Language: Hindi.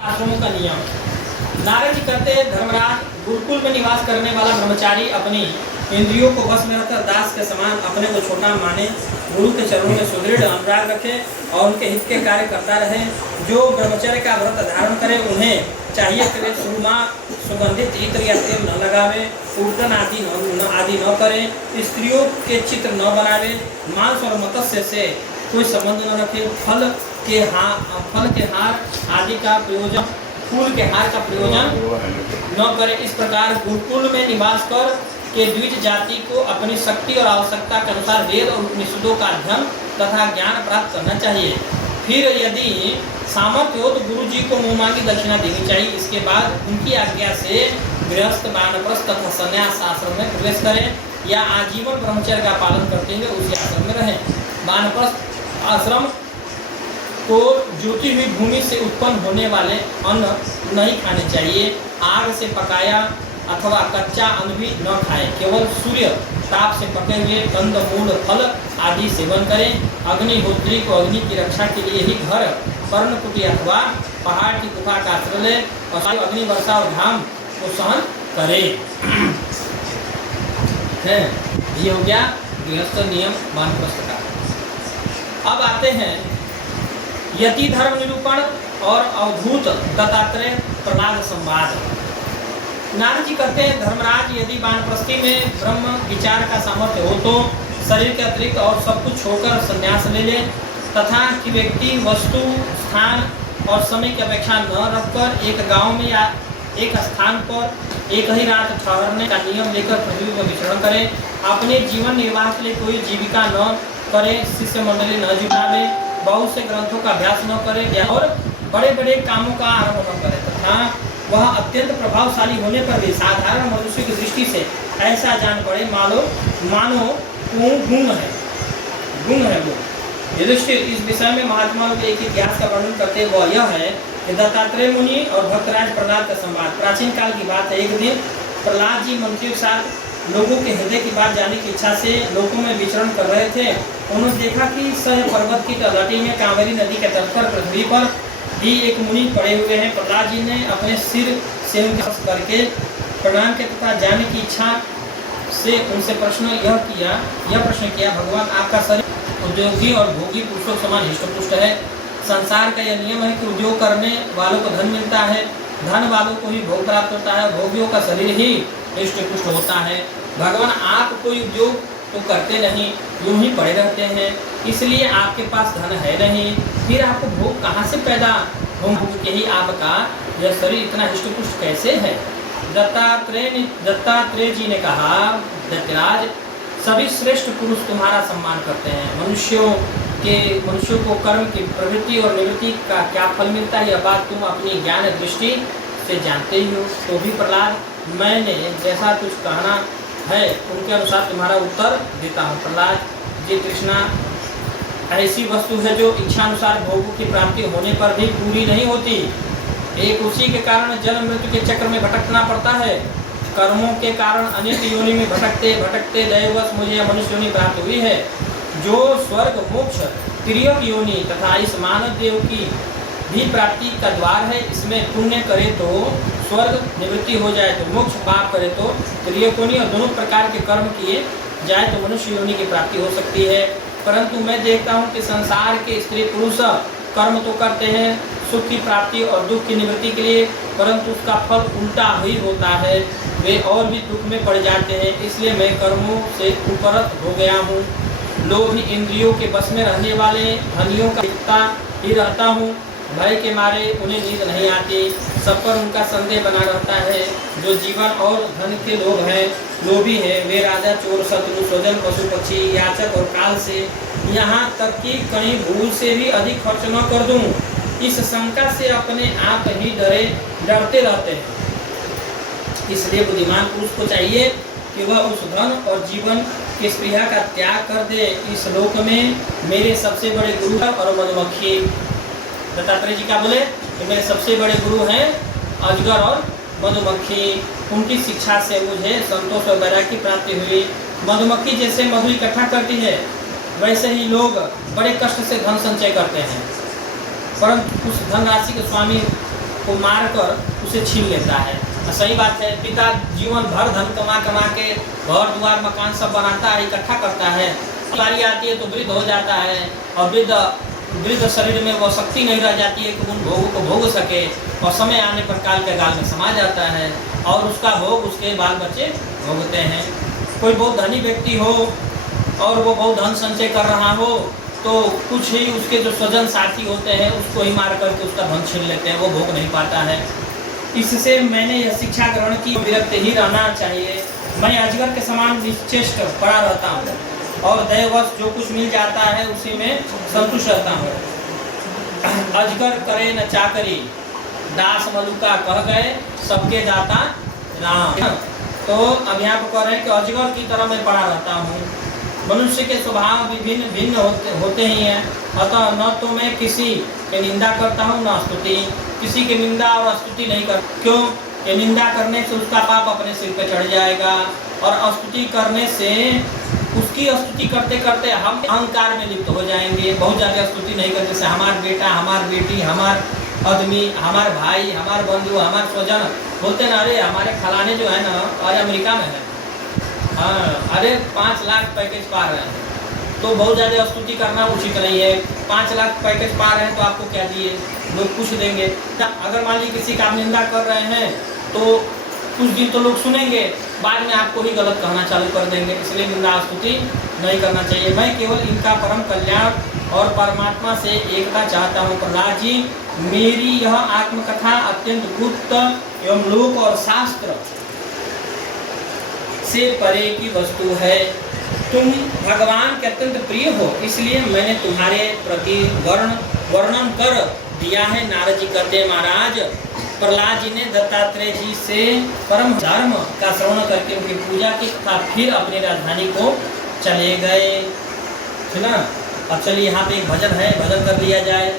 आश्रमों का नियम। नारद जी कहते हैं, धर्मराज, गुरुकुल में निवास करने वाला ब्रह्मचारी अपनी इंद्रियों को वश में रखकर दास के समान अपने को छोटा माने, गुरु के चरणों में सुदृढ़ अनुराग रखे और उनके हित के कार्य करता रहे। जो ब्रह्मचर्य का व्रत धारण करे उन्हें चाहिए कि वे सुरमा सुगंधित इत्र या तेल न लगावे, उर्दन आदि न करे, स्त्रियों के चित्र न बनावे, मांस और मत्स्य से कोई संबंध न रखे, फल के हार आदि का प्रयोजन, फूल के हार का प्रयोजन न करे। इस प्रकार गुरुकुल में निवास कर के द्विज जाति को अपनी शक्ति और आवश्यकता के अनुसार वेद और उपनिषदों का अध्ययन तथा ज्ञान प्राप्त करना चाहिए। फिर यदि सामर्थ्य हो तो गुरु जी को मुँह मांगी दक्षिणा देनी चाहिए। इसके बाद उनकी आज्ञा से गृहस्थ, वानप्रस्थ तथा संन्यास आश्रम में प्रवेश करें या आजीवन ब्रह्मचर्य का पालन करते हुए उसी आश्रम में रहें। वानप्रस्थ आश्रम को ज्योति हुई भूमि से उत्पन्न होने वाले अन्न नहीं खाने चाहिए। आग से पकाया अथवा कच्चा अन्न भी न खाएं। केवल सूर्य ताप से पके हुए कंद मूल फल आदि सेवन करें। अग्निहोत्री को अग्नि की रक्षा के लिए ही घर, पर्णकुटी अथवा पहाड़ की गुफा का आश्रय ले और अग्नि वर्षा और घाम को सहन करें। ये हो गया गृहस्थ नियम वानप्रस्थ का। अब आते हैं यति धर्म निरूपण और अवधूत दत्तात्रेय प्रहलाद संवाद। नारद जी कहते हैं, धर्मराज, यदि वानप्रस्थी में ब्रह्म विचार का सामर्थ्य हो तो शरीर के अतिरिक्त और सब कुछ छोड़कर संन्यास ले ले, तथा कि व्यक्ति वस्तु, स्थान और समय की अपेक्षा न रखकर एक गांव में या एक स्थान पर एक ही रात ठहरने का नियम लेकर पृथ्वी पर विचरण करे। अपने जीवन निर्वाह के लिए कोई जीविका न करे, शिष्य मंडली न जुटावे, बहुत से ग्रंथों का अभ्यास न करे और बड़े बड़े कामों का आरंभ न करे, तथा वह अत्यंत प्रभावशाली होने पर भी साधारण मनुष्य की दृष्टि से ऐसा जान पड़े मानो गुण है वो। युधिष्ठिर, इस विषय में महात्माओं के एक इतिहास का वर्णन करते वह यह है कि दत्तात्रेय मुनि और भक्तराज प्रहलाद का संवाद। प्राचीन काल की बात है। एक दिन प्रहलाद जी मंत्रियों के साथ लोगों के हृदय की बात जानने की इच्छा से लोगों में विचरण कर रहे थे। उन्होंने देखा कि सह पर्वत की तलहटी में कावेरी नदी के तट पर पृथ्वी पर भी एक मुनि पड़े हुए हैं। प्रहलाद जी ने अपने सिर से उनके स्पर्श करके प्रणाम के तथा जानने की इच्छा से उनसे प्रश्न किया, भगवान, आपका शरीर उद्योगी और भोगी पुरुषों के समान हिष्टपुष्ट है। संसार का यह नियम है कि उद्योग करने वालों को धन मिलता है, धन वालों को ही भोग प्राप्त होता है, भोगियों का शरीर ही हिष्टपुष्ट होता है। भगवान, आप कोई उद्योग तो करते नहीं, यूं ही पड़े रहते हैं, इसलिए आपके पास धन है नहीं, फिर आपको भोग कहाँ से पैदा होंगे? यही आपका यह शरीर इतना हिष्टपुष्ट कैसे है? दत्तात्रेय जी ने कहा, दत्तराज, सभी श्रेष्ठ पुरुष तुम्हारा सम्मान करते हैं। मनुष्यों को कर्म की प्रवृत्ति और निवृत्ति का क्या फल मिलता है, यह बात तुम अपनी ज्ञान दृष्टि से जानते ही हो। तो भी प्रहलाद, मैंने जैसा कुछ कहना है उनके अनुसार तुम्हारा उत्तर देता हूँ। प्रहलाद जी, तृष्णा ऐसी वस्तु है जो इच्छानुसार भोगों की प्राप्ति होने पर भी पूरी नहीं होती। एक उसी के कारण जन्म मृत्यु के चक्र में भटकना पड़ता है। कर्मों के कारण अनेक योनि में भटकते भटकते दैववश मुझे मनुष्य योनि प्राप्त हुई है, जो स्वर्ग, मोक्ष, तिर्यक योनि तथा इस मानव देव की भी प्राप्ति का द्वार है। इसमें पुण्य करे तो स्वर्ग निवृत्ति हो जाए तो मोक्ष, पाप करे तो तिर्यक योनि, और दोनों प्रकार के कर्म किए जाए तो मनुष्य योनि की प्राप्ति हो सकती है। परंतु मैं देखता हूँ कि संसार के स्त्री पुरुष कर्म तो करते हैं सुख की प्राप्ति और दुख की निवृत्ति के लिए, परंतु उसका फल उल्टा ही होता है, वे और भी दुख में पड़ जाते हैं। इसलिए मैं कर्मों से उपरत हो गया हूँ। लोभी इंद्रियों के बस में रहने वाले धनियों का दिखता ही रहता हूँ। भय के मारे उन्हें नींद नहीं आती, सब पर उनका संदेह बना रहता है। जो जीवन और धन के लोग हैं, लोभी है, वे राजा, चोर, शत्रु, स्वजन, पशु पक्षी, याचक और काल से, यहाँ तक कि कहीं भूल से भी अधिक खर्च न कर दूं, इस शंका से अपने आप ही डरते रहते हैं। इसलिए बुद्धिमान पुरुष को चाहिए कि वह उस धन और जीवन की स्पृहा का त्याग कर दे। इस लोक में मेरे सबसे बड़े गुरु और मधुमक्खी। दत्तात्रेय जी क्या बोले कि मेरे सबसे बड़े गुरु हैं अजगर और मधुमक्खी। उनकी शिक्षा से मुझे संतोष और वैराग्य की प्राप्ति हुई। मधुमक्खी जैसे मधु इकट्ठा करती है, वैसे ही लोग बड़े कष्ट से धन संचय करते हैं, परंतु उस धनराशि के स्वामी को मारकर उसे छीन लेता है। सही बात है, पिता जीवन भर धन कमा कमा के घर द्वार मकान सब बनाता है, इकट्ठा करता है, बारी आती है तो वृद्ध हो जाता है और वृद्ध शरीर में वो शक्ति नहीं रह जाती है कि उन भोगों को भोग सके, और समय आने पर काल के गाल में समा जाता है और उसका भोग उसके बाल बच्चे भोगते हैं। कोई बहुत धनी व्यक्ति हो और वो बहुत धन संचय कर रहा हो तो कुछ ही उसके जो स्वजन साथी होते हैं उसको ही मार करके उसका धन छीन लेते हैं, वो भोग नहीं पाता है। इससे मैंने यह शिक्षा ग्रहण की, विरक्त ही रहना चाहिए। मैं अजगर के समान निश्चेष्ट पड़ा रहता हूँ और दैवश जो कुछ मिल जाता है उसी में संतुष्ट रहता हूँ। अजगर करे न चाकरी, दास मलुका कह गए, सबके दाता राम। तो अब यहाँ पर कह रहे हैं कि अजगर की तरह मैं पड़ा रहता हूँ। मनुष्य के स्वभाव विभिन्न भिन्न होते ही हैं, अतः न तो मैं किसी की निंदा करता हूँ न स्तुति, किसी की निंदा और स्तुति नहीं कर। क्यों? कि निंदा करने से उसका पाप अपने सिर पे चढ़ जाएगा और स्तुति करने से उसकी स्तुति करते करते हम अहंकार में लिप्त हो जाएंगे। बहुत ज़्यादा स्तुति नहीं करने से हमार बेटा, हमार बेटी, हमार आदमी, हमार भाई, हमार बंधु, हमार स्वजन बोलते ना, अरे हमारे फलाने जो है ना आज अमेरिका में है, हाँ अरे 5 लाख पैकेज पा रहे हैं, तो बहुत ज़्यादा स्तुति करना उचित नहीं है। 5 लाख पैकेज पा रहे हैं तो आपको क्या दिए, लोग कुछ देंगे। अगर मान लीजिए किसी का आप निंदा कर रहे हैं तो कुछ दिन तो लोग सुनेंगे, बाद में आपको ही गलत कहना चालू कर देंगे, इसलिए निंदा स्तुति नहीं करना चाहिए। मैं केवल इनका परम कल्याण और परमात्मा से एकता चाहता हूँ। प्रहलाद जी, मेरी यह आत्मकथा अत्यंत गुप्त एवं लोक और शास्त्र से परे की वस्तु है। तुम भगवान के अत्यंत प्रिय हो, इसलिए मैंने तुम्हारे प्रति वर्णन कर दिया है। नारद जी कहते हैं, महाराज प्रहलाद जी ने दत्तात्रेय जी से परम धर्म का श्रवण करके उनकी पूजा की तथा फिर अपनी राजधानी को चले गए, है ना। अब चलिए यहाँ पे एक भजन है, भजन कर लिया जाए।